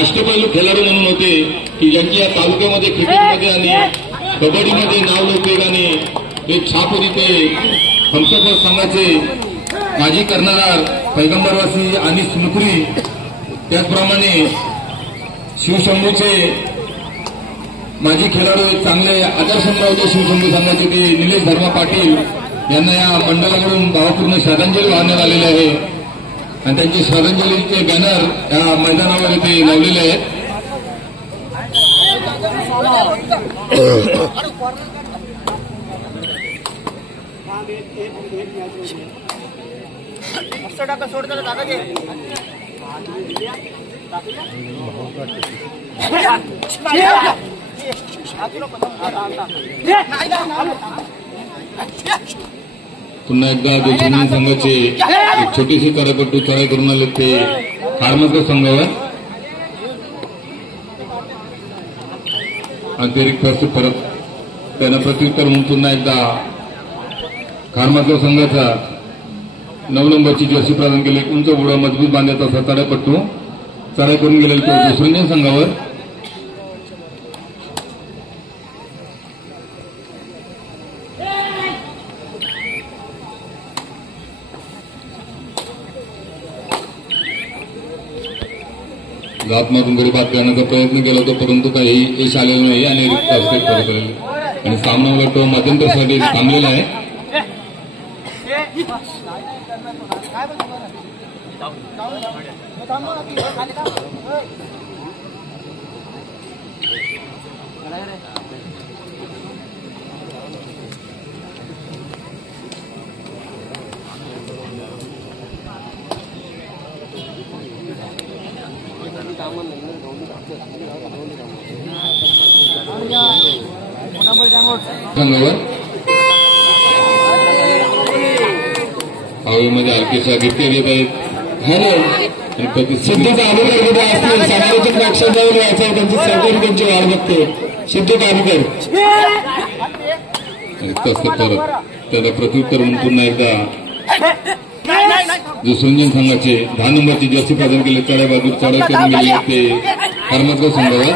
अष्टपैलू खेळाडू म्हणून होते की ज्यांची या तालुक्यामध्ये क्रिकेटमध्ये आणि कबड्डीमध्ये नाव लोकवेगाने एक छाप होती. ते हमसफर संघाचे माजी कर्णधार पैगंबरवासी आणि सुनकुरी, त्याचप्रमाणे शिवशंभूचे माजी खेळाडू एक चांगले आदर्शंभू होते शिवशंभू संघाचे ते निलेश धर्मा पाटील यांना या मंडळाकडून भावपूर्ण श्रद्धांजली वाहण्यात आलेली आहे आणि त्यांचे श्रद्धांजलीचे बॅनर या मैदानावर इथे लावलेले आहेत. पुन्हा एकदा देशमुख संघाचे एक छोटीशी कार्यपट्टू चढाई करून आले ते खारमतगाव संघावर अतिरिक्त परत त्यांना प्रत्युत्तर म्हणून पुन्हा एकदा खारमतगाव संघाचा 9 नंबरची जर्सी प्रदान केली. उंच उडा मजबूत बांधण्याचा असा चढाईपट्टू चढाई करून गेलेला तो दुसऱ्या संघावर जातमातून गडी बाद करण्याचा प्रयत्न केला होता परंतु काही यश आलेलं नाही आणि रिक्त हस्ते परत आले आणि सामना उलट मध्यंतरासाठी थांबलेला आहे. संघावर हवेमध्ये हलकेशा गिफ्टी देत आहेत. सिद्धूचा अनुकर कुठे असतील समालोचक लक्षात व्हायचं आहे त्यांची सरकारी त्यांची वाढ बघते. सिद्धू अनुकर परत त्याला प्रत्युत्तर म्हणून पुन्हा एकदा दुसरंजन संघाचे 10 नंबरची जर्सी प्रदान केले. चढाई बाजू चढाई करून गेले ते खारमतगाव संघावर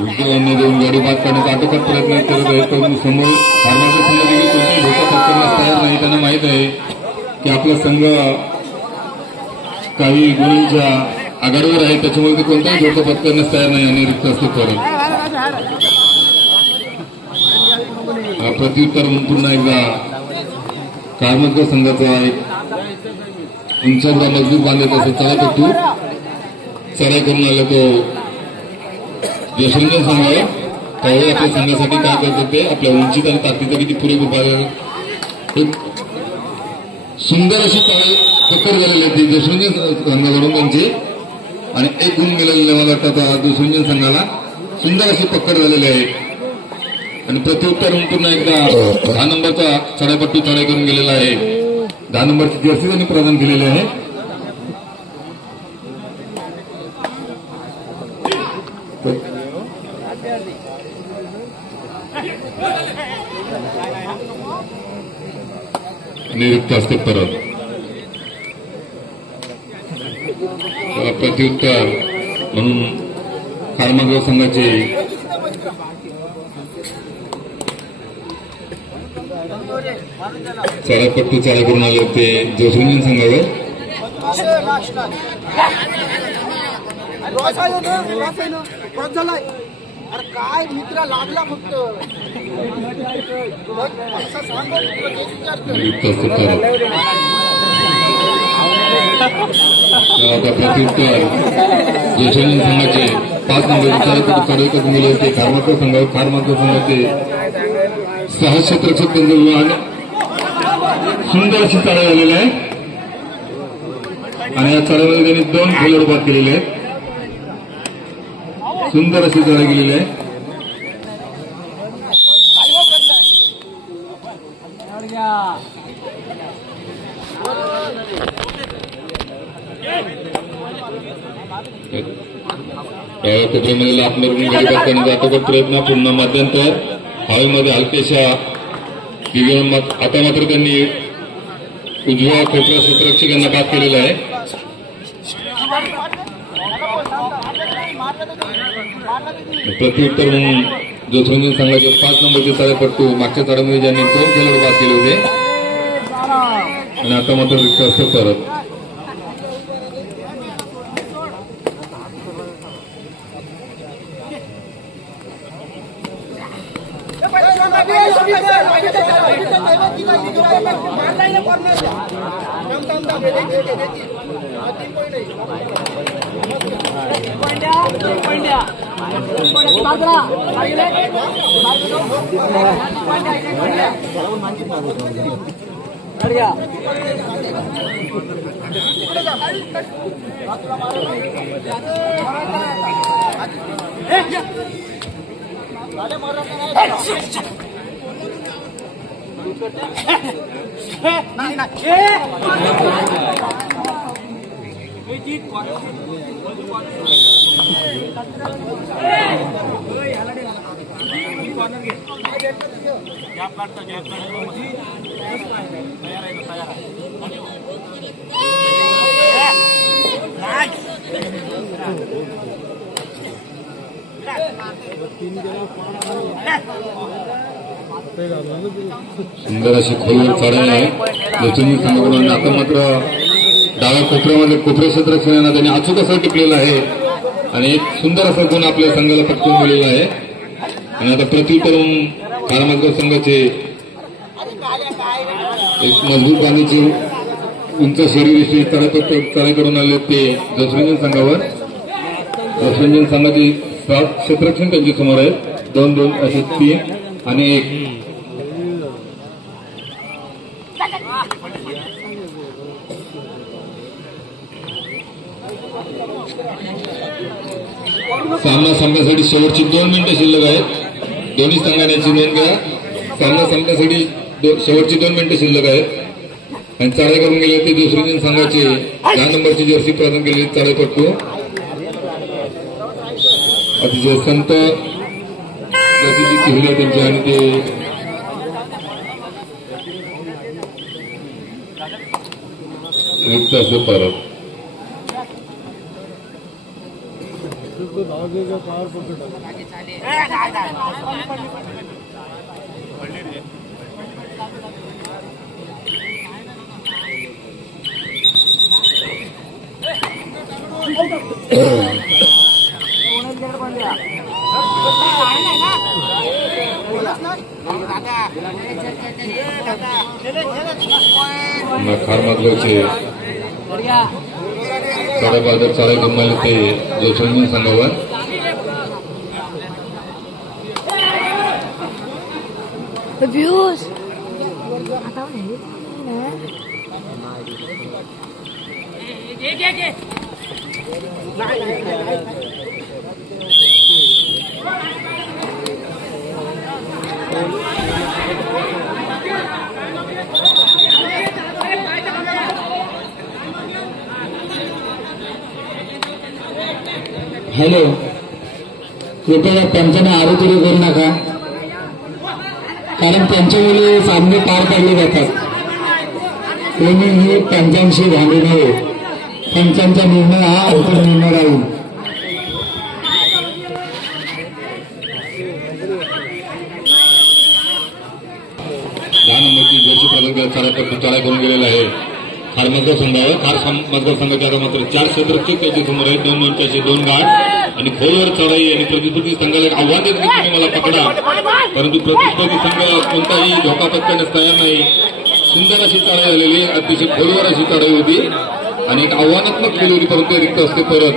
उलटीवांनी देऊन गाडी बाद करण्याचा आटोकाट प्रयत्न करत आहे पण समोर खारमतगाव संघ देखील कोणताही धोका पत्करण्यास तयार नाही. त्यांना माहीत आहे की आपला संघ काही गुणांच्या आघाडीवर आहे त्याच्यामुळे ते कोणताही धोका पत्करण्यास तयार नाही आणि रिक्त असते परत प्रत्युत्तर म्हणून पुन्हा एकदा खारमतगाव संघाचा एक उंचावडा मजबूत बांधत असे चढाईपट्टू चढाई करून आला तो देशरंजन संघावर. त्यावेळी आपल्या संघासाठी काय करतात ते आपल्या उंचीत आणि ताकदीचा किती पुरेपूर पाहिजे. एक सुंदर अशी टक्कर झालेली आहे ती देशरंजन संघाकडून त्यांची आणि एक गुण मिळालेला मला वाटतं देशरंजन संघाला सुंदर अशी पकड झालेली आहे आणि प्रत्युत्तर म्हणून पुन्हा एकदा 10 नंबरचा चढाईपट्टू चढाई करून गेलेला आहे. 10 नंबरची जर्सी त्यांनी प्रदान केलेली आहे. निरुक्त असते परत प्रत्युत्तर म्हणून खारमतगाव संघाचे चढाईपट्टू चढाई करून आले होते देशरंजन संघावर. काय मित्र लागला फक्त प्रत्युत्तर देशरंजन संघाचे 5 नंबर चढाईपट्टू चढाई करून गेले होते खारमतगाव संघावर. खारमतगाव संघाचे 6 क्षेत्ररक्षक त्यांचं विमान सुंदर अशी चढाई झालेली आहे आणि या चढाईमध्ये त्यांनी 2 खेळाडू बाद केलेले आहेत. सुंदर अशी चढाई केलेली आहे. कोपऱ्यामध्ये लाभ मारून गाडी बाद करण्याचा आटोकाट प्रयत्न पूर्ण मध्यंतर हवेमध्ये हलकेशा आता मात्र त्यांनी उजव्या कोपऱ्या क्षेत्ररक्षक यांना बाद केलेला आहे. प्रत्युत्तर म्हणून जोसरंजन संघाचे 5 नंबरचे तारेपट्टू मागच्या ताडामध्ये ज्यांनी 2 खेळाडू बाद केले होते आणि आता मात्र रिक्त असतो परत. सुंदर अशी खोलवर चढाई आहे जोसरंजन संघाकडून. आता मात्र डाव्या कोपऱ्यामध्ये कोपरे क्षेत्ररक्षणाने त्यांनी अचूक असं टिकलेलं आहे आणि एक सुंदर असा गुण आपल्या संघाला पटकवून दिलेला आहे. आणि आता प्रत्युत्तर खारमाजगाव संघाचे एक मजबूत बांधीची उंच शरीर तळाकडून आले ते जोसरंजन संघावर. जोसरंजन संघाची 7 क्षेत्ररक्षण त्यांच्या समोर आहेत. 2-2 असे 3 आणि 1. सामना संपण्यासाठी शेवटची 2 मिनिटं शिल्लक आहेत. दोन्ही संघांची नोंद घ्या. सामना संपण्यासाठी शेवटची 2 मिनिटं शिल्लक आहेत आणि चढाई करून गेले ते जोसरंजन संघाचे 10 नंबरची जर्सी प्रदान केली चढाईपट्टू. अतिशय संत गतीची चेहरी आहे त्यांची आणि ते रिक्त असं परत. खारमाजगावचे साडेबाजार चाळे गमाले ते जोसरंजन संघावर. हॅलो, कृपया त्यांच्याने आरोग्य करू नका, कारण त्यांच्यामुळे सामने पार पाडले जातात. कोणीही पंचांशी भांडू नये. पंचांचा निर्णय हा अंतिम निर्णय राहील. नंबरची जर्सी प्रदान चढाई करून गेलेला आहे खारमाजगाव संघावर. खारमाजगाव संघाचे आता मात्र 4 क्षेत्ररक्षक त्याच्या समोर आहेत. 2 मिनिटाचे 2 गाठ आणि खोलवर चढाई आणि प्रतिस्पर्धी संघाला एक आव्हान देत की तुम्ही मला पकडा, परंतु प्रतिस्पर्धी संघ कोणताही धोका पत्करण्यास तयार नाही. सुंदर अशी चढाई झालेली, अतिशय खोलवर अशी चढाई होती आणि एक आव्हानात्मक खेळी होती, परंतु रिक्त असते परत.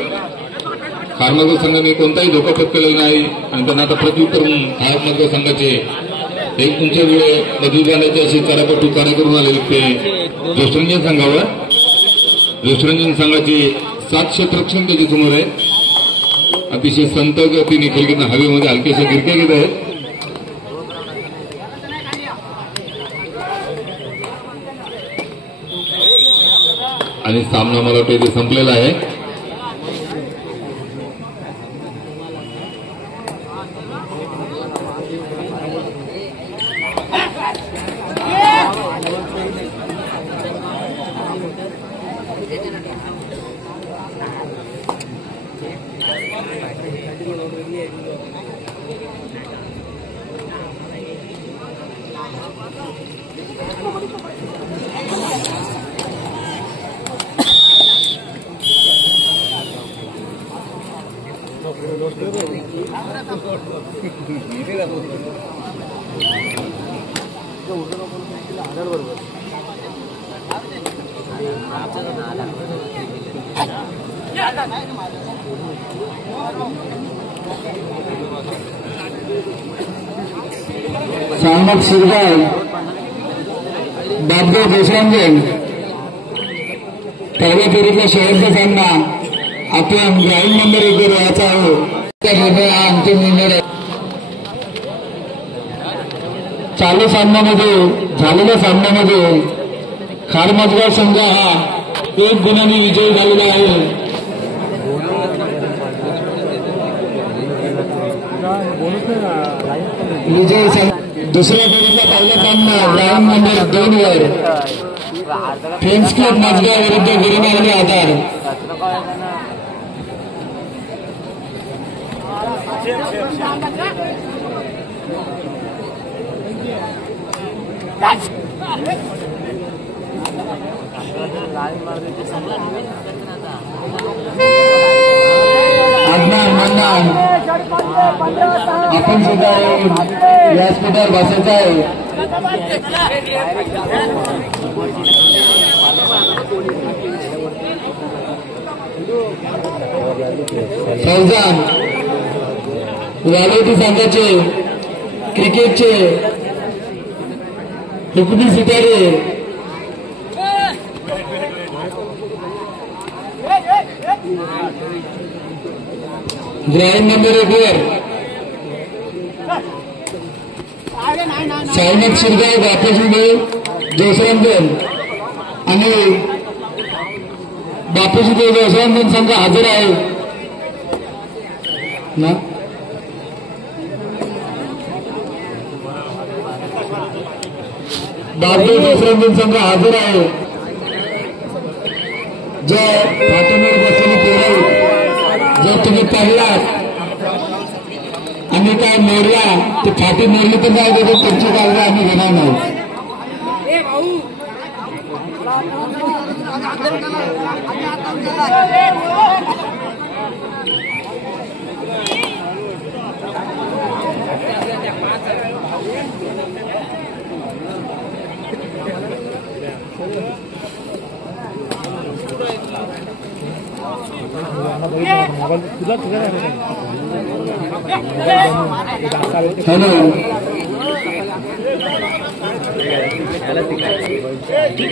खारमाजगाव संघाने कोणताही धोका पत्करलेला नाही आणि त्यांना आता प्रत्युत्तर म्हणून खारमाजगाव संघाचे एक तुमच्या वेळे मधून जाण्याचे असे चढापट्टू चढाई करून आलेले ते जोसरंजन संघावर. जोसरंजन संघाचे 7 क्षेत्ररक्षण त्याच्या समोर आहे. अतिशय संत गतीने खेळ घेताना हवेमध्ये हलकेशा गिरक्या घेत आहेत. आणि सामना मला वाटतं इथे संपलेला आहे. सामक शिरगाव बापदेव देशपांडे पहिल्या फेरीतला शेवटचा सामना आपण ग्राउंड नंबर 1 वर यायचा आहे. निर्णय हा अंतिम निर्णय आहे. चालू सामन्यामध्ये झालेल्या सामन्यामध्ये खारमजगाव संघ हा 1 गुणांनी विजयी झालेला आहे. विजय दुसऱ्या फेरीतला पहिला सामना ground number 2 were friends club Mazagon विरुद्ध गुरुनावली आधार. आज्ञा मंदान आपण सुद्धा व्यासपीठावर बसायचं आहे. फौजान वालोटी संघाचे क्रिकेटचे हुकमी सितारे ग्राउंड नंबर 1 वर सायनाथ शिरगाव बापूजी जयसरांजन आणि बापूजी जयसरांजन संघ हजर आहे ना. बापूजी जयसरांजन संघ हजर आहे. जो फाटीवर बसलेली पोरं जर तुम्ही पडलात आणि काय मोडला ते फाटी मोडली तर काय देतो तुमची काळजी आम्ही घेणार नाही. हॅलो ठीक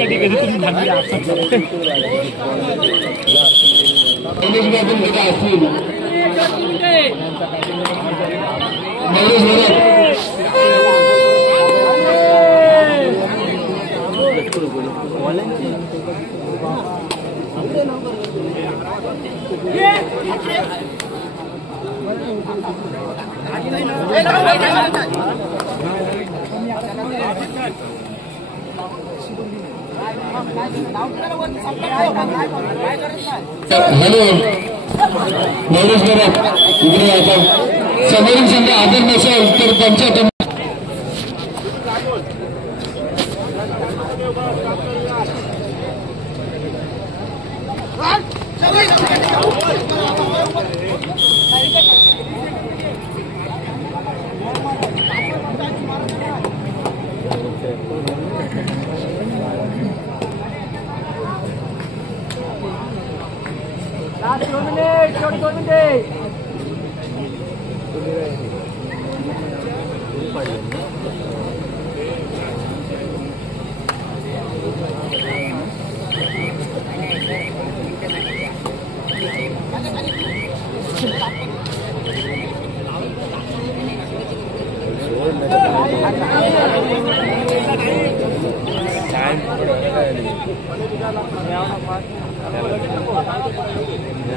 आहे तुम्ही हॅलो नवरेश बरोबर इकडे आता समोरील संघ आदर नसेल तर त्यांच्या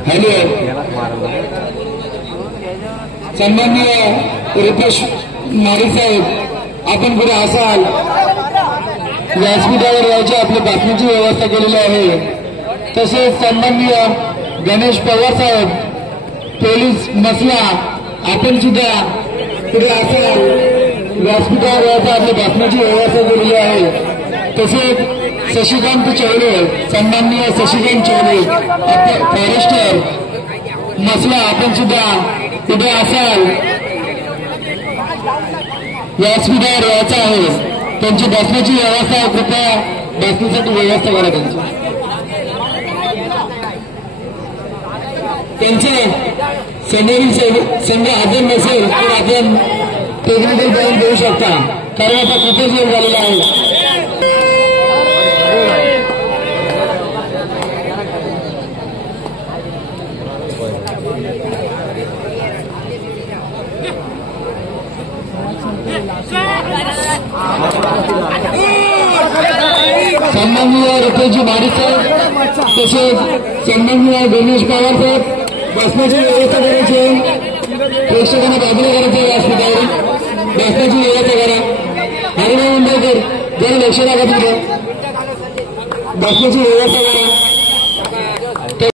हॅलो सन्माननीय रुपेश नारी साहेब आपण कुठे असाल व्यासपीठावर यायची आपल्या बातमीची व्यवस्था केलेली आहे. तसेच सन्माननीय गणेश पवार साहेब पोलीस मसला आपण सुद्धा पुढे असाल व्यासपीठावर आपल्या बसण्याची व्यवस्था केलेली आहे. तसेच शशिकांत चौले, सन्माननीय शशिकांत चौले फॉरेस्टर मसला, आपण सुद्धा पुढे असाल व्यासपीठावर यायचं आहे. त्यांची बसण्याची व्यवस्था कृपया बसण्यासाठी व्यवस्था करा. त्यांचे समोरील संघ हजर नसेल तर आपण टेक्निकल पॉईंट देऊ शकता, कारण आता खूपच वेळ झालेला आहे. सन्माननीय रफेजी माडी साहेब तसेच सन्माननीय गणेश पवार साहेब बसण्याची व्यवस्था करायची. प्रेक्षकांना बाजूला करायचं व्यासपीठावर बसण्याची व्यवस्था करा. हरिभाऊ मुंबईकर जरा लक्ष टाका, तिथे बसण्याची व्यवस्था करा.